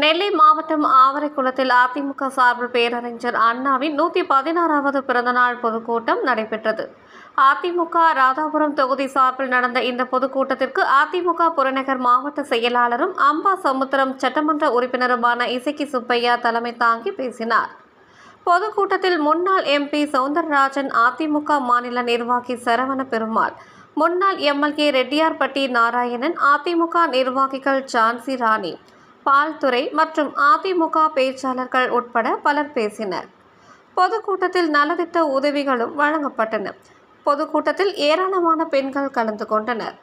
நெல்லை மாவட்டம் ஆவரைக்குளத்தில் அதிமுக சார்பில் பேரறிஞர் அண்ணாவின் 116வது பிறந்தநாள் பொதுக்கூட்டம் நடைபெற்றது. அதிமுக ராதாபுரம் தொகுதி சார்பில் நடந்த இந்த பொதுக்கூட்டத்திற்கு அதிமுக புறநகர் மாவட்ட செயலாளரும் அம்பாசமுத்திரம் சட்டமன்ற உறுப்பினருமான இசக்கி சுப்பையா தலைமை தாங்கி பேசினார். பொதுக்கூட்டத்தில் முன்னாள் எம்பி சவுந்தரராஜன், அதிமுக மாநில நிர்வாகி சரவண பெருமாள், முன்னாள் எம்எல்ஏ ரெட்டியார்பட்டி நாராயணன், அதிமுக நிர்வாகிகள் ஜான்சி ராணி, பால்துறை மற்றும் அதிமுக பேச்சாளர்கள் உட்பட பலர் பேசினர். பொதுக்கூட்டத்தில் நலத்திட்ட உதவிகளும் வழங்கப்பட்டன. பொதுக்கூட்டத்தில் ஏராளமான பெண்கள் கலந்து கொண்டனர்.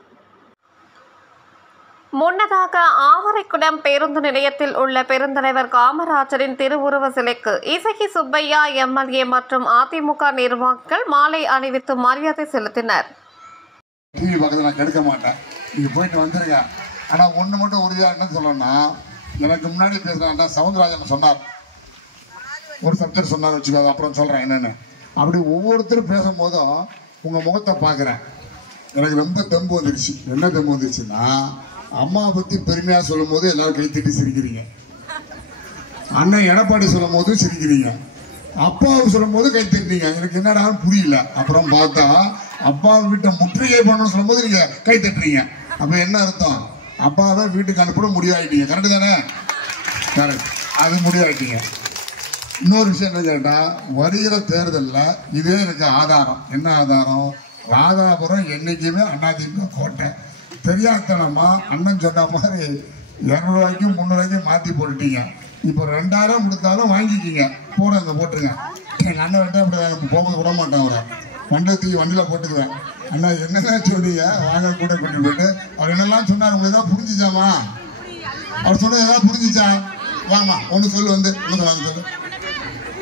முன்னதாக ஆவரைக்குளம் பேருந்து நிலையத்தில் உள்ள பெருந்தலைவர் காமராஜரின் திருவுருவ சிலைக்கு இசக்கி சுப்பையா எம்எல்ஏ மற்றும் அதிமுக நிர்வாகிகள் மாலை அணிவித்து மரியாதை செலுத்தினர். டிவி பக்கத்தில் நான் கெடுக்க மாட்டேன், நீங்கள் போயிட்டு வந்துருங்க. ஆனால் ஒன்று மட்டும் உறுதியாக என்ன சொல்லணும்னா, எனக்கு முன்னாடி பேசுகிறேன் சவுந்தரராஜன் சொன்னார், ஒரு சப்ஜெக்ட் சொன்னார் வச்சுக்கோ, அப்புறம் சொல்கிறேன் என்னென்னு. அப்படி ஒவ்வொருத்தரும் பேசும்போதும் உங்கள் முகத்தை பார்க்குறேன், எனக்கு ரொம்ப தெம்பு வந்துடுச்சு. என்ன தெம்பு வந்துடுச்சுன்னா, அம்மாவை பற்றி பெருமையாக சொல்லும் போது எல்லாரும் கை தட்டி சிரிக்கிறீங்க, அண்ணன் எடப்பாடி சொல்லும் போது சிரிக்கிறீங்க, அப்பாவை சொல்லும் போது கை தட்டினீங்க. எனக்கு என்னடான்னு புரியல. அப்புறம் பார்த்தா அப்பாவை வீட்டை முற்றுகை பண்ணணும்னு சொல்லும் போது நீங்க கை தட்டுறீங்க. அப்ப என்ன அர்த்தம்? அப்பாவை வீட்டுக்கு அனுப்பிட முடிவாயிட்டீங்க. கரெக்டு தானே? கரெக்ட், அது முடிவாயிட்டீங்க. இன்னொரு விஷயம் என்ன கேட்டா, வருகிற தேர்தலில் இதே எனக்கு ஆதாரம். என்ன ஆதாரம்? ராதாபுரம் என்னைக்குமே அதிமுக கோட்டை. தெரியாதனமா அண்ணன் சொன்ன மாதிரி 200 ரூபாய்க்கும் 300 ரூபாய்க்கும் மாற்றி போட்டுட்டீங்க. இப்போ 2000 கொடுத்தாலும் வாங்கிக்கிங்க, போடுங்க, போட்டுருங்க. எங்கள் அண்ணன் விட்டா அப்படி போக விட மாட்டேன். அவரை வண்டியை தூக்கி வண்டியில் போட்டுக்குவேன். அண்ணா என்னதான் சொன்னீங்க, வாங்க கூட கொண்டு போயிட்டு. அவர் என்னெல்லாம் சொன்னார் உங்களுக்கு ஏதாவது புரிஞ்சிச்சாமா? அவர் சொன்னது ஏதாவது புரிஞ்சிச்சா? வாங்கம்மா ஒன்று சொல்லு, வந்து என்ன சொன்னாங்க சொல்லு.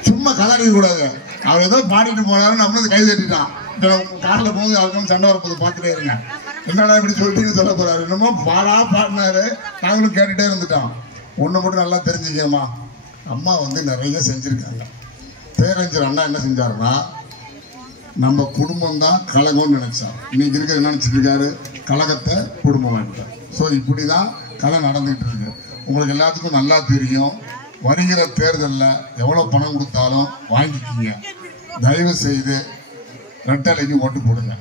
சும்மா கலாடிக்க கூடாது. அவர் ஏதோ பாடிட்டு போனாரு, நம்மளும் கை தட்டிட்டான். காரில் போகுது அவருக்கும் சண்டை வரப்போது, பார்த்துட்டே இருங்க. என்னடா இப்படி சொல்லிட்டு சொல்ல போறாரு, என்னமோ பாடினாரு, நாங்களும் கேட்டுட்டே இருந்துட்டோம். ஒன்று மட்டும் நல்லா தெரிஞ்சுக்கம்மா, அம்மா நிறைய செஞ்சுருக்காங்க. பேரறிஞர் அண்ணா என்ன செஞ்சாருன்னா, நம்ம குடும்பம் தான் கழகம்னு நினைச்சார். இன்னைக்கு இருக்கிற என்ன நினைச்சிட்டு இருக்காரு? கழகத்தை குடும்பம் ஆகிட்டார். ஸோ இப்படி தான் கலை நடந்துகிட்டு இருக்கு. உங்களுக்கு எல்லாத்துக்கும் நல்லா தெரியும், வருகிற தேர்தலில் எவ்வளோ பணம் கொடுத்தாலும் வாங்கிக்கிங்க. தயவு செய்து ரெட்டலைக்கு ஓட்டு போடுங்க.